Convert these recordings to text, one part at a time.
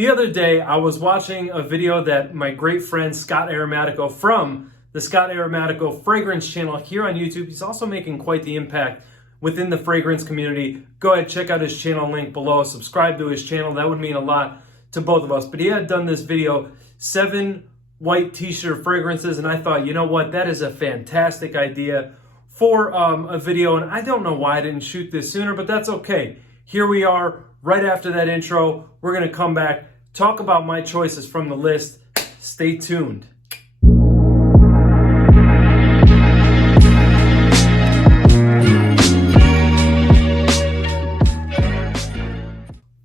The other day, I was watching a video that my great friend Scott Aromatico from the Scott Aromatico fragrance channel here on YouTube. He's also making quite the impact within the fragrance community. Go ahead, check out his channel link below. Subscribe to his channel. That would mean a lot to both of us. But he had done this video, 7 white t-shirt fragrances, and I thought, you know what, that is a fantastic idea for a video, and I don't know why I didn't shoot this sooner, but that's okay. Here we are, right after that intro. We're gonna come back, talk about my choices from the list. Stay tuned.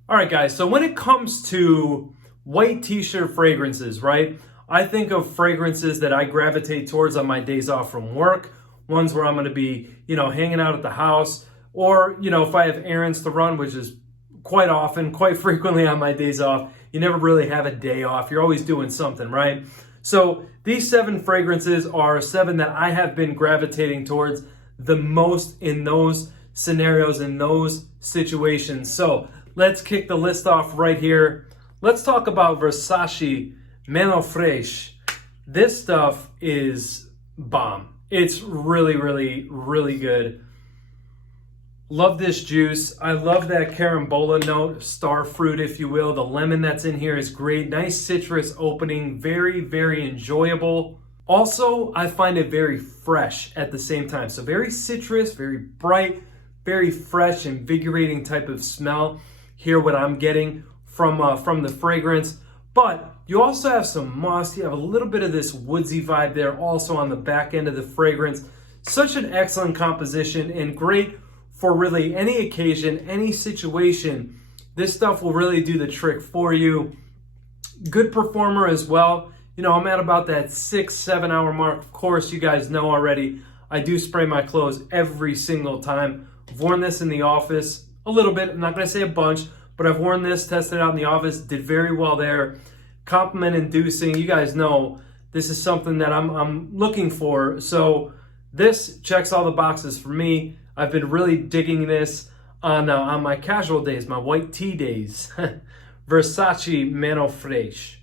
All right, guys, so when it comes to white t-shirt fragrances, right? I think of fragrances that I gravitate towards on my days off from work, ones where I'm going to be, hanging out at the house, or, if I have errands to run, which is quite often, quite frequently on my days off. You never really have a day off. You're always doing something, right? So these 7 fragrances are 7 that I have been gravitating towards the most in those scenarios, in those situations. So let's kick the list off right here. Let's talk about Versace Mano Fraische. This stuff is bomb. It's really, really, really good. Love this juice. I love that carambola note, star fruit, if you will. The lemon that's in here is great. Nice citrus opening. Very, very enjoyable. Also, I find it very fresh at the same time. So very citrus, very bright, very fresh, invigorating type of smell. Here, what I'm getting from the fragrance. But you also have some musk. You have a little bit of this woodsy vibe there also on the back end of the fragrance. Such an excellent composition and great for really any occasion, any situation. This stuff will really do the trick for you. Good performer as well. I'm at about that 6-7 hour mark. Of course, you guys know already, I do spray my clothes every single time. I've worn this in the office a little bit. I'm not going to say a bunch, but I've worn this, tested it out in the office, did very well there. Compliment inducing. You guys know this is something that I'm looking for. So this checks all the boxes for me. I've been really digging this on my casual days, my white tea days. Versace Mano Fraische.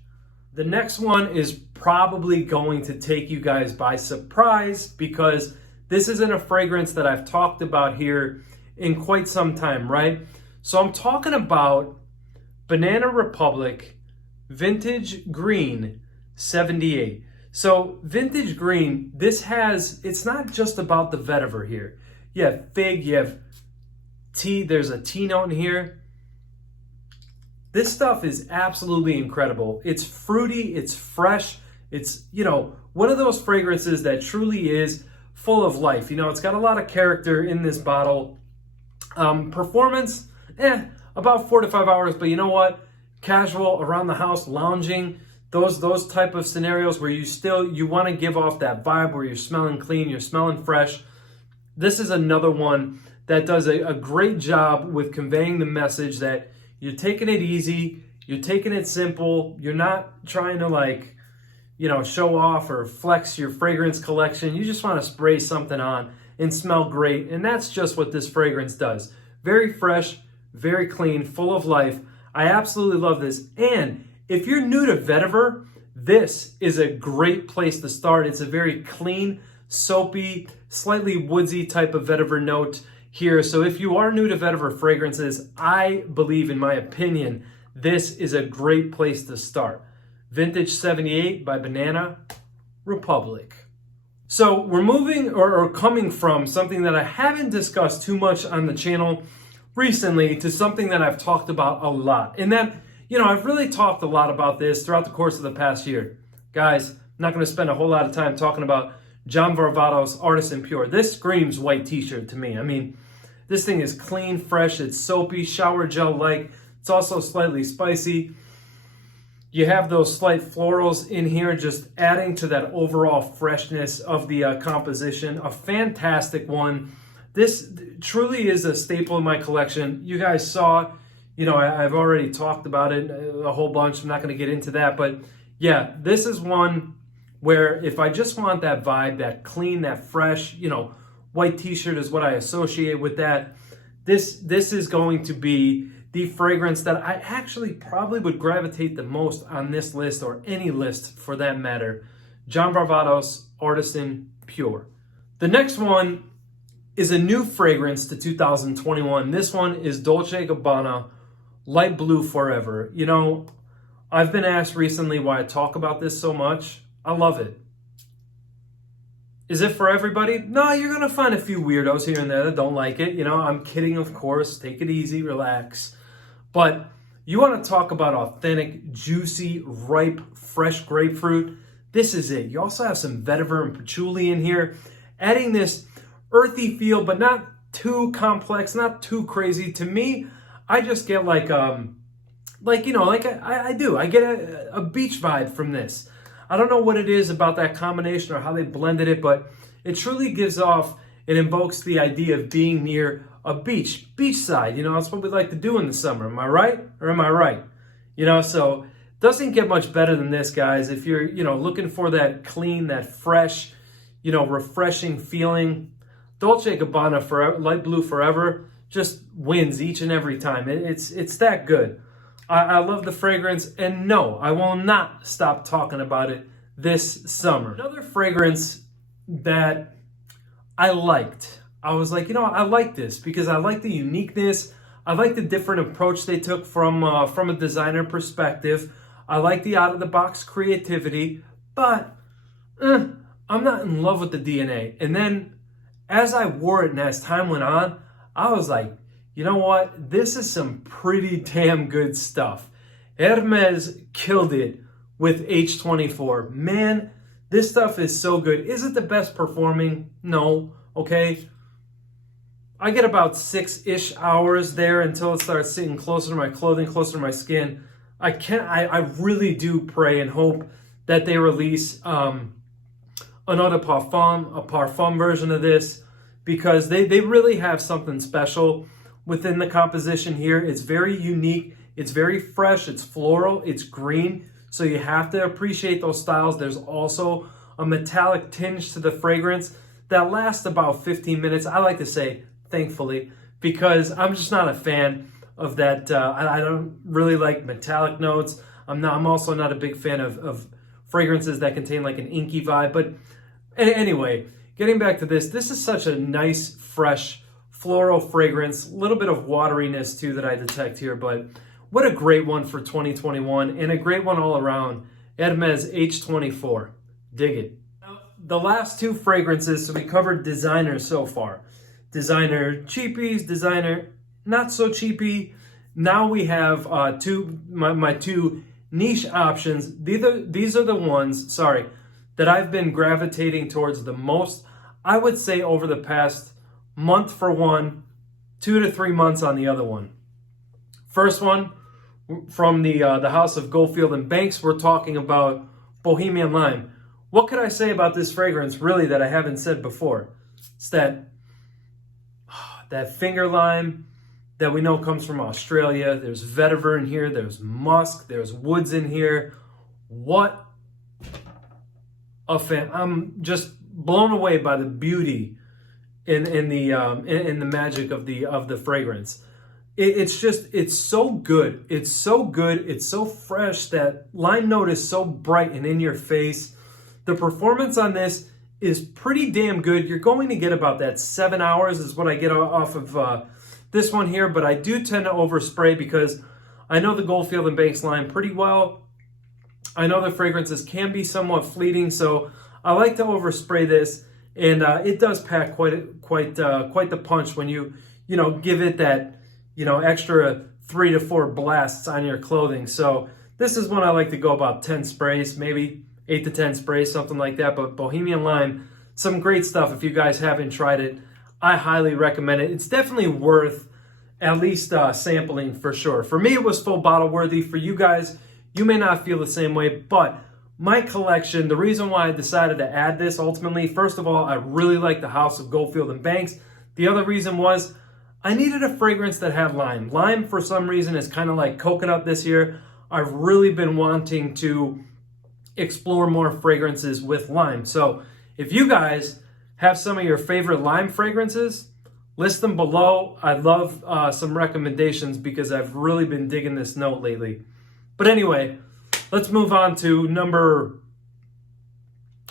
The next one is probably going to take you guys by surprise because this isn't a fragrance that I've talked about here in quite some time, right? So I'm talking about Banana Republic Vintage Green 78. So Vintage Green, it's not just about the vetiver here. You have fig, you have tea, there's a tea note in here. This stuff is absolutely incredible. It's fruity, it's fresh, it's, one of those fragrances that truly is full of life. It's got a lot of character in this bottle. Performance, about 4 to 5 hours, but you know what? Casual, around the house, lounging, those type of scenarios where you want to give off that vibe where you're smelling clean, you're smelling fresh. This is another one that does a great job with conveying the message that you're taking it easy, you're taking it simple, you're not trying to show off or flex your fragrance collection. You just want to spray something on and smell great. And that's just what this fragrance does. Very fresh, very clean, full of life. I absolutely love this. And if you're new to vetiver, this is a great place to start. It's a very clean, soapy, slightly woodsy type of vetiver note here. So if you are new to vetiver fragrances, I believe, in my opinion, this is a great place to start. Vintage 78 by Banana Republic. So we're moving or coming from something that I haven't discussed too much on the channel recently to something that I've talked about a lot. And that, I've really talked a lot about this throughout the course of the past year. Guys, I'm not going to spend a whole lot of time talking about John Varvatos Artisan Pure. This screams white t-shirt to me. I mean, this thing is clean, fresh, it's soapy, shower gel-like. It's also slightly spicy. You have those slight florals in here, just adding to that overall freshness of the composition. A fantastic one. This truly is a staple in my collection. You guys saw, I've already talked about it a whole bunch. I'm not going to get into that. But yeah, this is one where if I just want that vibe, that clean, that fresh, white t-shirt is what I associate with that. This is going to be the fragrance that I actually probably would gravitate the most on this list, or any list for that matter. John Varvatos Artisan Pure. The next one is a new fragrance to 2021. This one is Dolce & Gabbana Light Blue Forever. You know, I've been asked recently why I talk about this so much. I love it. Is it for everybody? No, you're going to find a few weirdos here and there that don't like it. You know, I'm kidding, of course. Take it easy, relax. But you want to talk about authentic, juicy, ripe, fresh grapefruit? This is it. You also have some vetiver and patchouli in here, adding this earthy feel, but not too complex, not too crazy. To me, I just get I do. I get a beach vibe from this. I don't know what it is about that combination or how they blended it, but it truly gives off, it invokes the idea of being near a beachside. You know, that's what we like to do in the summer. Am I right? Or am I right? You know, so doesn't get much better than this, guys. If you're, you know, looking for that clean, that fresh, you know, refreshing feeling, Dolce & Gabbana Forever, Light Blue Forever just wins each and every time. It's that good. I love the fragrance, and no, I will not stop talking about it this summer. Another fragrance that I liked, I was like, you know, I like this because I like the uniqueness. I like the different approach they took from a designer perspective. I like the out-of-the-box creativity, but I'm not in love with the DNA. And then as I wore it and as time went on, I was like, you know what? This is some pretty damn good stuff. Hermes killed it with H24. Man, this stuff is so good. Is it the best performing? No. Okay. I get about 6-ish hours there until it starts sitting closer to my clothing, closer to my skin. I really do pray and hope that they release another parfum, a parfum version of this, because they really have something special within the composition here. It's very unique. It's very fresh. It's floral. It's green. So you have to appreciate those styles. There's also a metallic tinge to the fragrance that lasts about 15 minutes. I like to say, thankfully, because I'm just not a fan of that. I don't really like metallic notes. I'm also not a big fan of fragrances that contain like an inky vibe. But anyway, getting back to this is such a nice, fresh, floral fragrance, a little bit of wateriness too that I detect here, but what a great one for 2021 and a great one all around. Hermes H24. Dig it. Now, the last two fragrances, so we covered designers so far. Designer cheapies, designer not so cheapie. Now we have my two niche options. These are the ones, that I've been gravitating towards the most, I would say, over the past month for one, 2 to 3 months on the other one. First one, from the house of Goldfield and Banks, we're talking about Bohemian Lime. What could I say about this fragrance, really, that I haven't said before? It's that finger lime that we know comes from Australia. There's vetiver in here. There's musk. There's woods in here. What a fan! I'm just blown away by the beauty in the magic of the fragrance. It's so good. It's so good. It's so fresh. That lime note is so bright and in your face. The performance on this is pretty damn good. You're going to get about that 7 hours is what I get off of this one here, but I do tend to overspray because I know the Goldfield and Banks line pretty well. I know the fragrances can be somewhat fleeting, so I like to overspray this. And it does pack quite the punch when you give it that extra 3 to 4 blasts on your clothing. So this is one I like to go about 10 sprays, maybe 8 to 10 sprays, something like that. But Bohemian Lime, some great stuff. If you guys haven't tried it, I highly recommend it. It's definitely worth at least sampling for sure. For me, it was full bottle worthy. For you guys, you may not feel the same way, but my collection, the reason why I decided to add this ultimately, first of all, I really like the house of Goldfield and Banks. The other reason was I needed a fragrance that had lime. Lime, for some reason, is kind of like coconut this year. I've really been wanting to explore more fragrances with lime. So if you guys have some of your favorite lime fragrances, list them below. I'd love some recommendations because I've really been digging this note lately. But anyway, let's move on to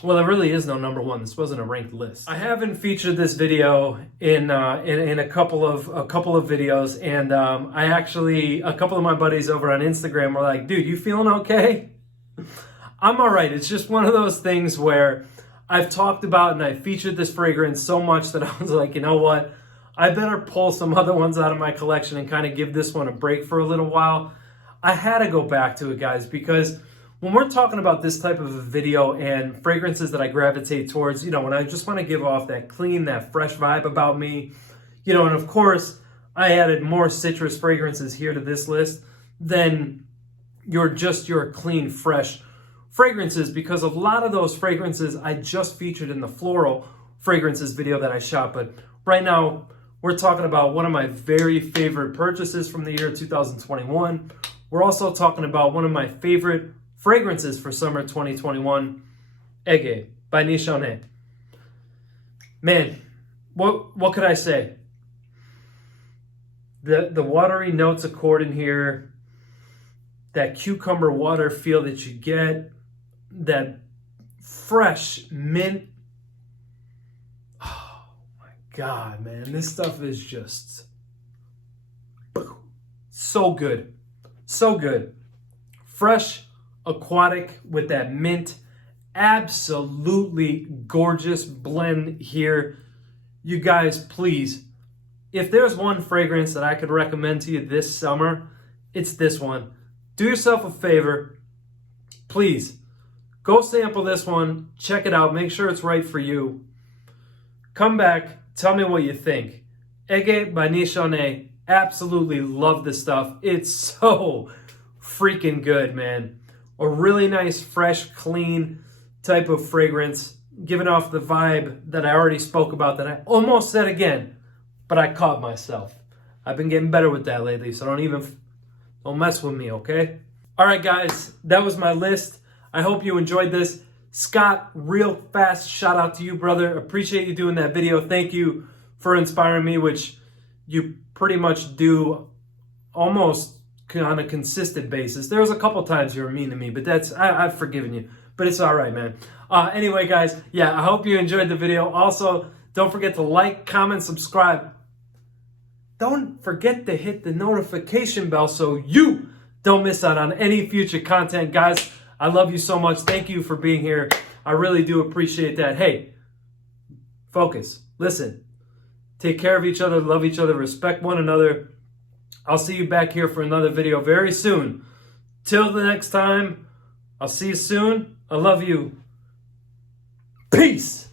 well, there really is no number one. This wasn't a ranked list. I haven't featured this video in a couple of videos, and I actually, a couple of my buddies over on Instagram were like, "Dude, you feeling okay?" I'm all right. It's just one of those things where I've talked about and I featured this fragrance so much that I was like, you know what? I better pull some other ones out of my collection and kind of give this one a break for a little while. I had to go back to it, guys, because when we're talking about this type of a video and fragrances that I gravitate towards, when I just want to give off that clean, that fresh vibe about me, and of course, I added more citrus fragrances here to this list than your clean, fresh fragrances, because a lot of those fragrances I just featured in the floral fragrances video that I shot. But right now, we're talking about one of my very favorite purchases from the year 2021. We're also talking about one of my favorite fragrances for summer 2021, Ege by Nishane. Man, what could I say? The watery notes accord in here, that cucumber water feel that you get, that fresh mint. Oh my God, man, this stuff is just so good. So good. Fresh, aquatic with that mint. Absolutely gorgeous blend here. You guys, please, if there's one fragrance that I could recommend to you this summer, it's this one. Do yourself a favor. Please, go sample this one. Check it out. Make sure it's right for you. Come back. Tell me what you think. Ege by Nishane. Absolutely love this stuff. It's so freaking good, man. A really nice, fresh, clean type of fragrance, giving off the vibe that I already spoke about, that I almost said again, but I caught myself. I've been getting better with that lately, so don't mess with me, okay? All right, guys, that was my list. I hope you enjoyed this. Scott, real fast shout out to you, brother. Appreciate you doing that video. Thank you for inspiring me, which you pretty much do almost on a consistent basis. There was a couple times you were mean to me, but I've forgiven you. But it's all right, man. Anyway, guys, yeah, I hope you enjoyed the video. Also, don't forget to like, comment, subscribe. Don't forget to hit the notification bell so you don't miss out on any future content. Guys, I love you so much. Thank you for being here. I really do appreciate that. Hey, focus. Listen. Take care of each other, love each other, respect one another. I'll see you back here for another video very soon. Till the next time, I'll see you soon. I love you. Peace.